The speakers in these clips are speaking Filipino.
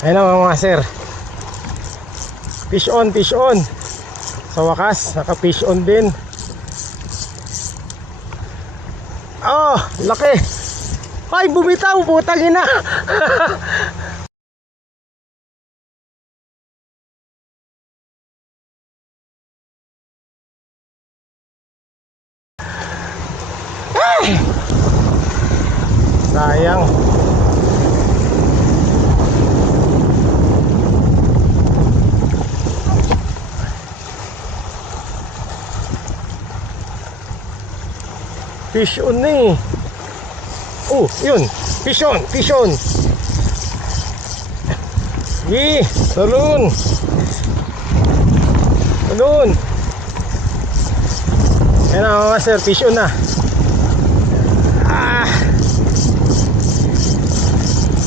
Ayun na mga sir, fish on, fish on. Sa wakas, naka fish on din. Oh, laki. Ay, bumitaw, putang ina. Sayang. Fish on eh. Oh, yun. Fish on, fish on. Sige, talon. Talon. Ayan na mga sir, fish on na.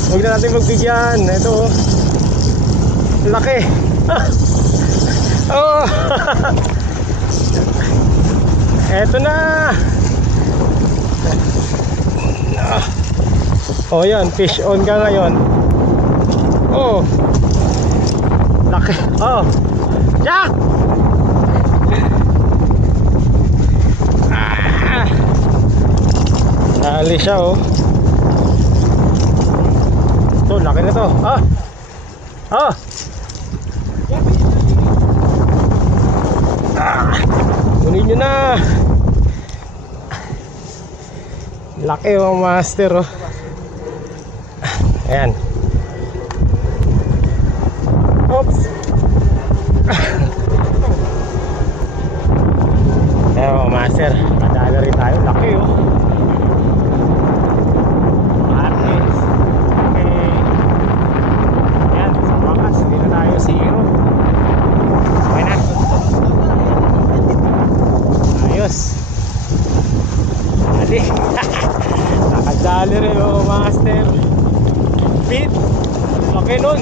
Huwag na natin magbigyan. Ito oh. Laki. Oh. Ito na. Oh yan, fish on ka ngayon. Oh. Laki. Oh. Jack. Nali siya oh. Ito, laki na to. Kunin nyo na. Laki oh, master oh. Ayan. Oops. Ayan oh, master. Madala rin tayo. Laki oh. Nakadali rin o master. Pit. Okay nun.